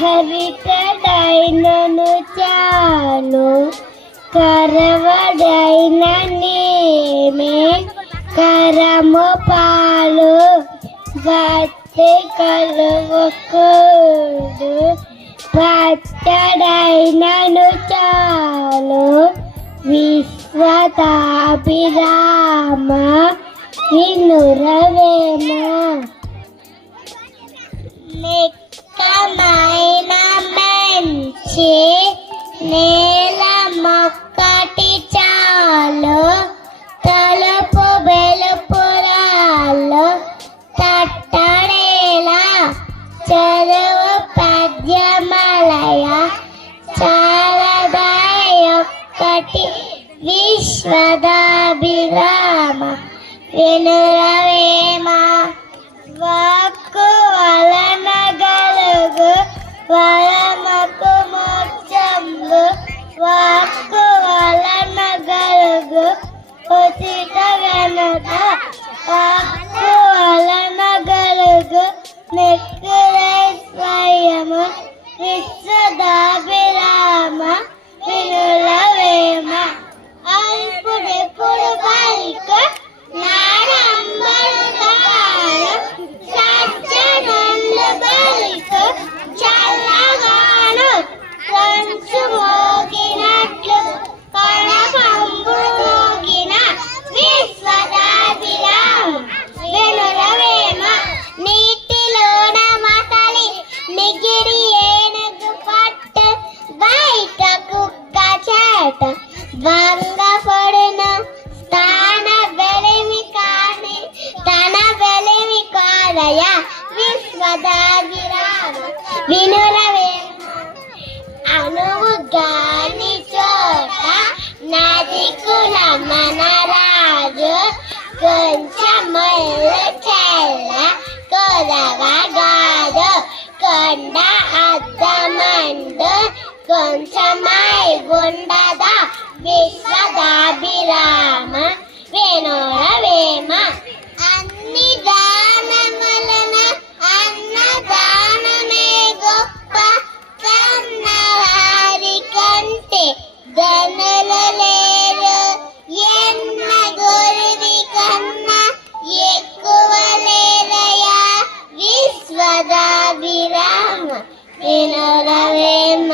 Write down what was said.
హరితడైనను చాలు కరవడైన నేమే కరము పాలు భక్తి కలువకుడు పట్టడైనను చాలు విశ్వతాభిరామ వినురవేమ లెక్కమైన మంచి నేల మొక్కటి చాలు తలుపు బెలుపురాలు తట్టడేలా చదువు పద్యమలయ చాలదాయొక్కటి విశ్వదాభిరామ వినురవేమ వాక్కు వలన గలుగు వలనకు మోక్షంబు వాక్కు వలన గలుగు ఉచిత ఘనత వాక్కు వలన గలుగు నిఖిలేశ్వరము విశ్వదాభిరామ వినురవేమ అల్పుడెప్పుడు పలిక నాడంబరు సజ్జనులు బలిక చల్లగాను కంచు మోగినట్లు కణకంబు మోగిన విశ్వదాభిరామ వినురవేమ నీటిలోన మసలి నిగిరి ఏనుగు పట్టు బయట కుక్క చేట భంగపడును స్థాన బెలిమి కాని తన బెలిమి కాదయ విశ్వదాభిరామ వినురవేమ అణువు గాని చోట నది కులమనరాజు కొంచెములు చెల్ల కొదవగాదు కొండ అద్దమండు కొంచెమై ఉండదా విశ్వదాభిరామ వినురవేమ అన్ని దానములన అన్నదానమే గొప్ప కన్నవారి కంటే ధనులు లేరు ఎన్న గురివి కన్నా ఎక్కువ లేరయా విశ్వదాభిరామ వినురవేమ.